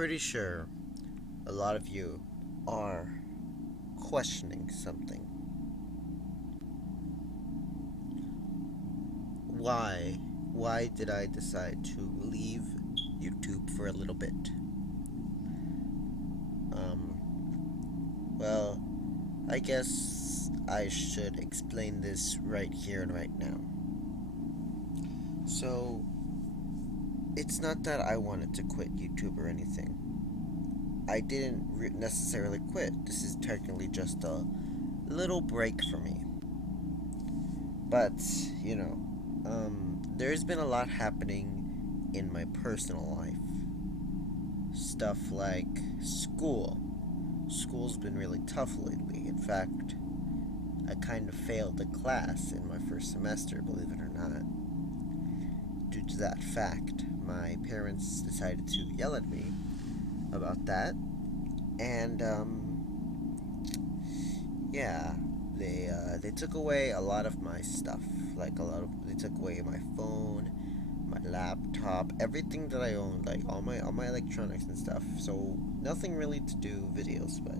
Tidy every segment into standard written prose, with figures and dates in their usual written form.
pretty sure a lot of you are questioning something. Why? Why did I decide to leave YouTube for a little bit? Well, I guess I should explain this right here and right now. So, it's not that I wanted to quit YouTube or anything. I didn't necessarily quit. This is technically just a little break for me. But, you know, there's been a lot happening in my personal life. Stuff like school. School's been really tough lately. In fact, I kind of failed a class in my first semester, believe it or not. Due to that fact, my parents decided to yell at me about that. And, yeah, they took away a lot of my stuff. They took away my phone, my laptop, everything that I owned, like all my electronics and stuff. So nothing really to do videos, but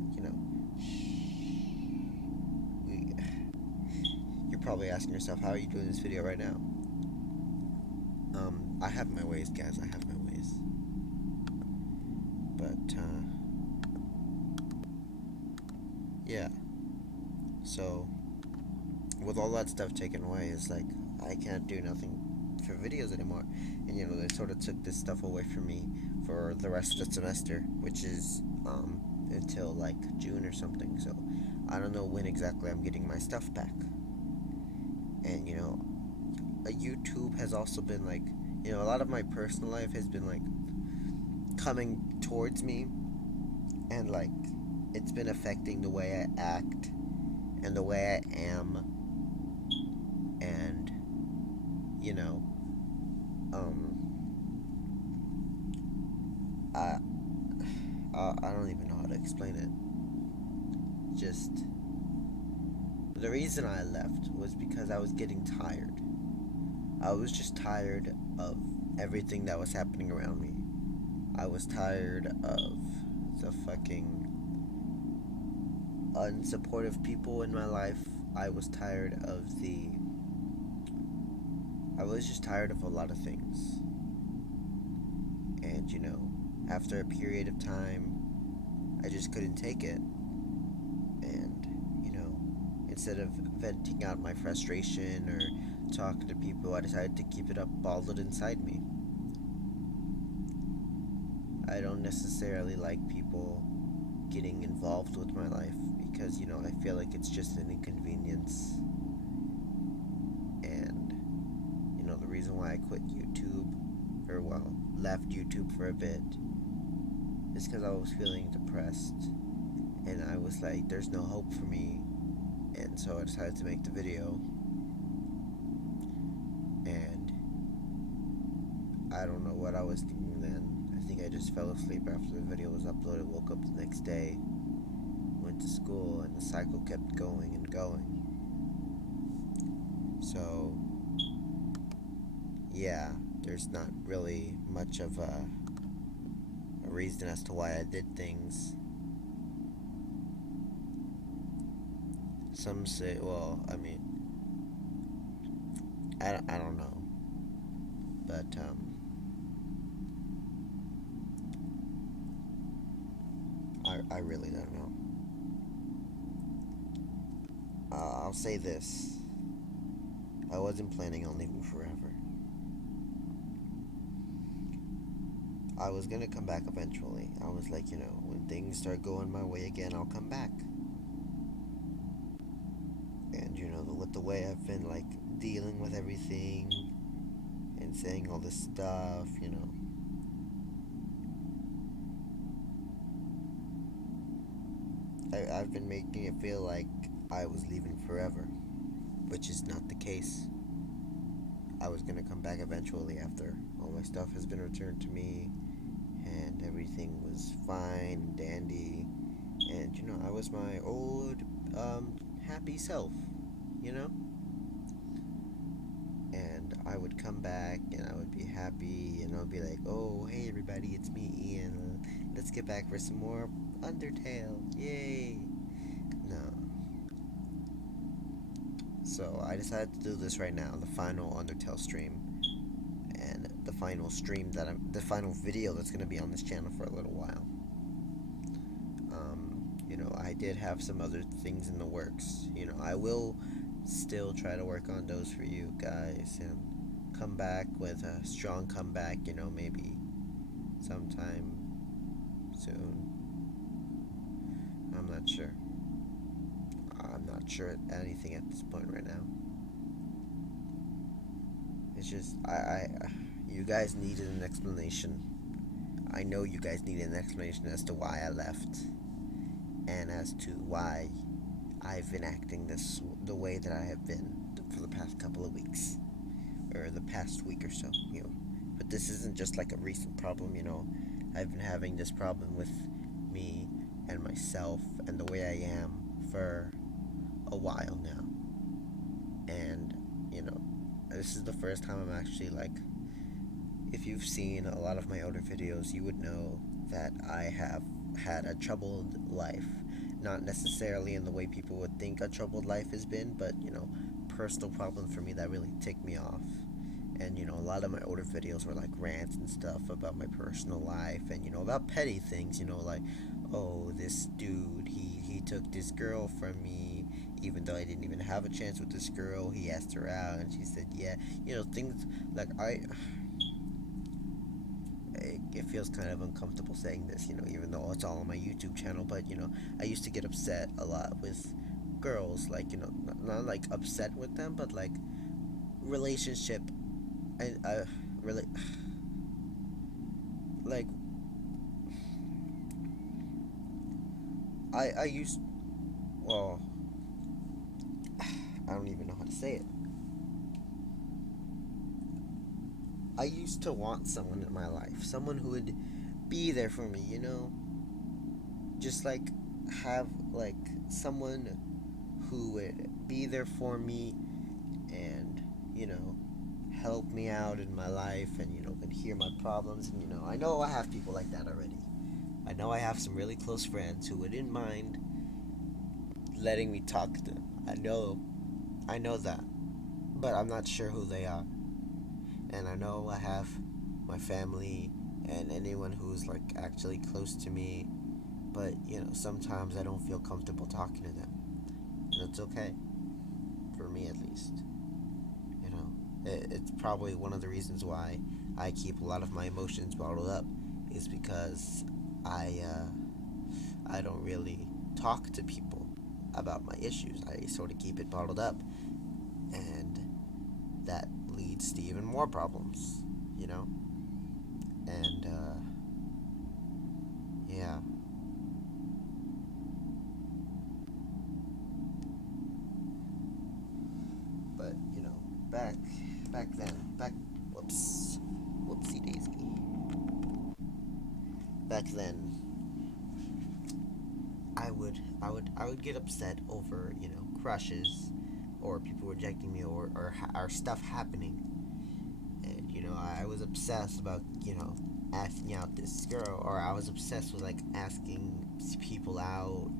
you're probably asking yourself, how are you doing this video right now? I have my ways, guys. I have my ways. But yeah. So with all that stuff taken away, it's like I can't do nothing for videos anymore. And they sort of took this stuff away from me for the rest of the semester, which is until like June or something. So I don't know when exactly I'm getting my stuff back. And YouTube has also been like, a lot of my personal life has been like coming towards me, and like it's been affecting the way I act and the way I am, and you know, um, I I don't even know how to explain it. Just the reason I left was because I was getting tired. I was just tired of everything that was happening around me. I was tired of the fucking unsupportive people in my life. I was tired of the. I was just tired of a lot of things. And, after a period of time, I just couldn't take it. And, instead of venting out my frustration or talking to people, I decided to keep it up balled inside me. I don't necessarily like people getting involved with my life because, I feel like it's just an inconvenience. And, the reason why I quit YouTube, or well, left YouTube for a bit, is because I was feeling depressed. And I was like, there's no hope for me. And so I decided to make the video. And I don't know what I was thinking then. I think I just fell asleep after the video was uploaded, woke up the next day, went to school, and the cycle kept going and going. So, yeah, there's not really much of a reason as to why I did things. Some say, well, I mean, I don't know. But, I really don't know. I'll say this. I wasn't planning on leaving forever. I was gonna come back eventually. I was like, when things start going my way again, I'll come back. And, with the way I've been, like, dealing with everything and saying all this stuff, I've been making it feel like I was leaving forever, which is not the case. I was gonna come back eventually after all my stuff has been returned to me and everything was fine and dandy. And, I was my old, happy self, you know? And I would come back and I would be happy and I would be like, oh, hey everybody, it's me, Ian. Let's get back for some more Undertale. Yay! No. So I decided to do this right now, the final Undertale stream, and the final stream the final video that's gonna be on this channel for a little while. I did have some other things in the works. I will still try to work on those for you guys and come back with a strong comeback. Maybe sometime soon. I'm not sure. I'm not sure anything at this point right now. It's just you guys needed an explanation. I know you guys needed an explanation as to why I left, and as to why I've been acting the way that I have been for the past couple of weeks, or the past week or so. But this isn't just like a recent problem. I've been having this problem with me and myself and the way I am for a while now, and this is the first time I'm actually like, if you've seen a lot of my older videos, you would know that I have had a troubled life. Not necessarily in the way people would think a troubled life has been, but, personal problems for me that really tick me off. And, a lot of my older videos were like rants and stuff about my personal life and, about petty things, like, oh, this dude, he took this girl from me, even though I didn't even have a chance with this girl. He asked her out and she said, yeah. Things like it feels kind of uncomfortable saying this, even though it's all on my YouTube channel. But, I used to get upset a lot with girls, like, not like upset with them, but like relationship. And really, like, I used, well, I don't even know how to say it. I used to want someone in my life, someone who would be there for me, just like have like someone who would be there for me and, help me out in my life and, would hear my problems. And, I know I have people like that already. I know I have some really close friends who wouldn't mind letting me talk to them. I know that. But I'm not sure who they are. And I know I have my family and anyone who's like actually close to me, but sometimes I don't feel comfortable talking to them, and it's okay, for me at least. It's probably one of the reasons why I keep a lot of my emotions bottled up, is because I don't really talk to people about my issues. I sort of keep it bottled up, and that leads to even more problems, and yeah. But back then, whoopsie daisy. Back then, I would get upset over crushes, or people rejecting me, or stuff happening. And I was obsessed about asking out this girl, or I was obsessed with like asking people out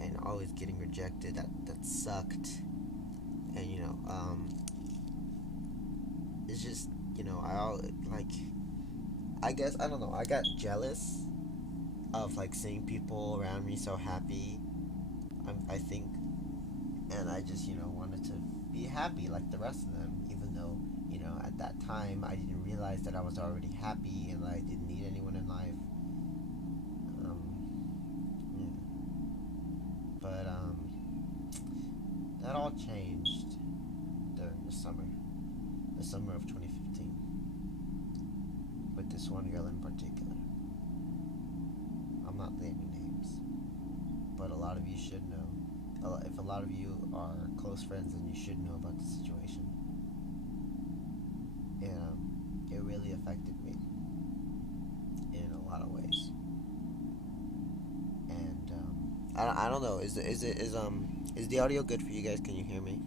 and always getting rejected. That sucked. And it's just I guess, I don't know, I got jealous of like seeing people around me so happy. I think, and I just wanted to be happy like the rest of them, even though at that time I didn't realize that I was already happy and that I didn't need anyone in life. Yeah. But that all changed during the summer of 2015, with this one girl in particular. I'm not naming names, but a lot of you should know. If a lot of you are close friends, then you should know about the situation. And it really affected me in a lot of ways. And I don't know. Is the audio good for you guys? Can you hear me?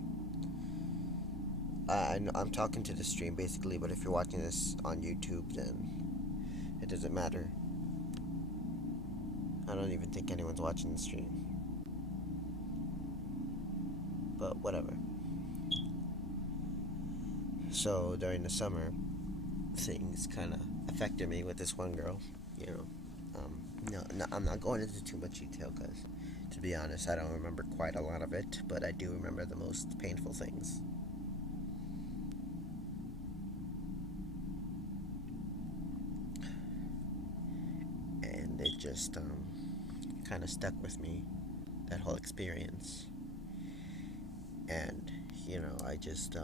I'm talking to the stream basically, but if you're watching this on YouTube, then it doesn't matter. I don't even think anyone's watching the stream. But whatever. So during the summer, things kind of affected me with this one girl. You know, no, I'm not going into too much detail because, to be honest, I don't remember quite a lot of it, but I do remember the most painful things. And it just kind of stuck with me, that whole experience. And I just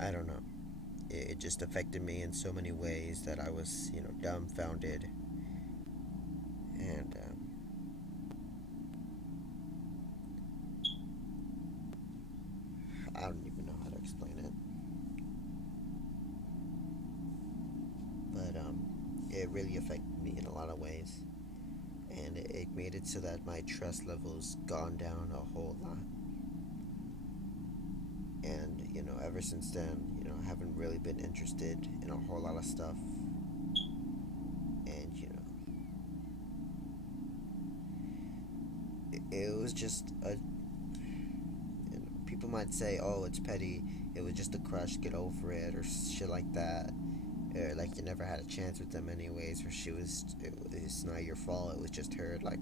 I don't know. It just affected me in so many ways that I was dumbfounded. And I don't even know how to explain it. But it really affected me in a lot of ways. And it made it so that my trust level's gone down a whole lot. And ever since then, I haven't really been interested in a whole lot of stuff. And it was just people might say, oh, it's petty, it was just a crush, get over it, or shit like that, or like you never had a chance with them anyways, or it's not your fault, it was just her. Like,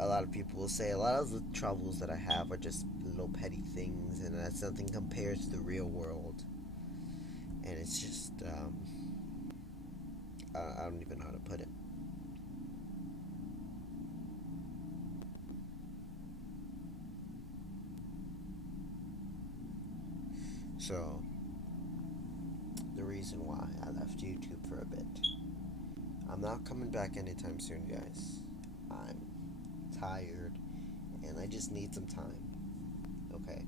a lot of people will say a lot of the troubles that I have are just little petty things, and that's nothing compared to the real world. And it's just I don't even know how to put it. So the reason why I left YouTube for a bit, I'm not coming back anytime soon, guys. I'm tired and I just need some time. Okay,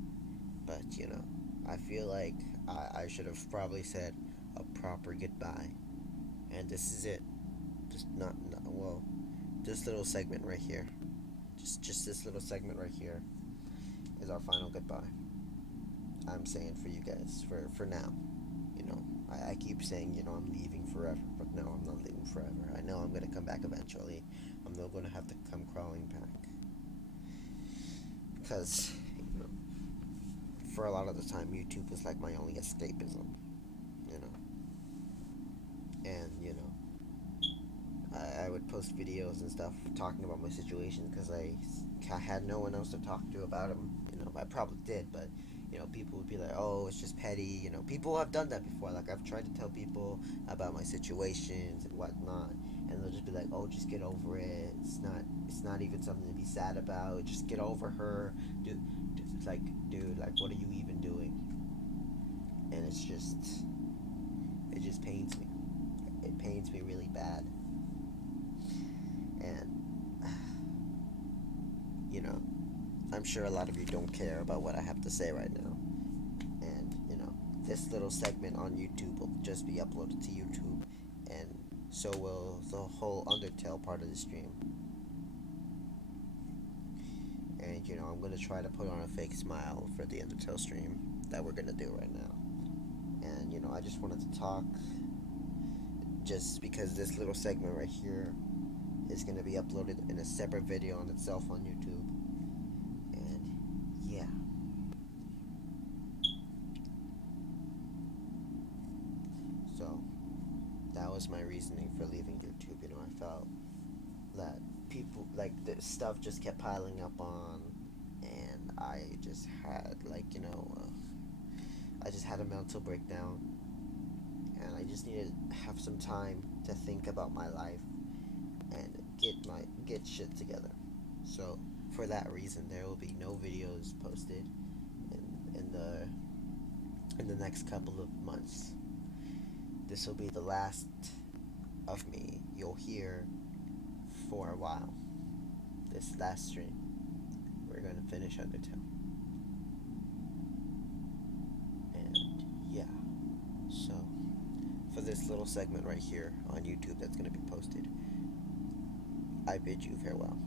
but I feel like I should have probably said a proper goodbye, and this is it. Just not well, this little segment right here, just this little segment right here is our final goodbye. I'm saying for you guys, for now. I keep saying I'm leaving forever, but no, I'm not leaving forever. I know I'm gonna come back eventually. I'm not gonna have to come crawling back because for a lot of the time, YouTube was like my only escapism. You know, and I would post videos and stuff talking about my situation because I had no one else to talk to about them. I probably did, but people would be like, "Oh, it's just petty." People have done that before. Like I've tried to tell people about my situations and whatnot, and they'll just be like, "Oh, just get over it. It's not even something to be sad about. Just get over her." Dude, like, what are you even doing? And it just pains me. It pains me really bad. And you know, I'm sure a lot of you don't care about what I have to say right now. And this little segment on YouTube will just be uploaded to YouTube, and so will the whole Undertale part of the stream. And I'm gonna try to put on a fake smile for the Undertale stream that we're gonna do right now. And I just wanted to talk, just because this little segment right here is gonna be uploaded in a separate video on itself on YouTube. And yeah. So that was my reasoning for leaving YouTube. I felt that people, like, the stuff just kept piling up on, and I just had I just had a mental breakdown, and I just needed to have some time to think about my life and get shit together. So for that reason, there will be no videos posted in the next couple of months. This will be the last of me you'll hear for a while. This last stream, we're gonna finish Undertale. And yeah, so for this little segment right here on YouTube that's gonna be posted, I bid you farewell.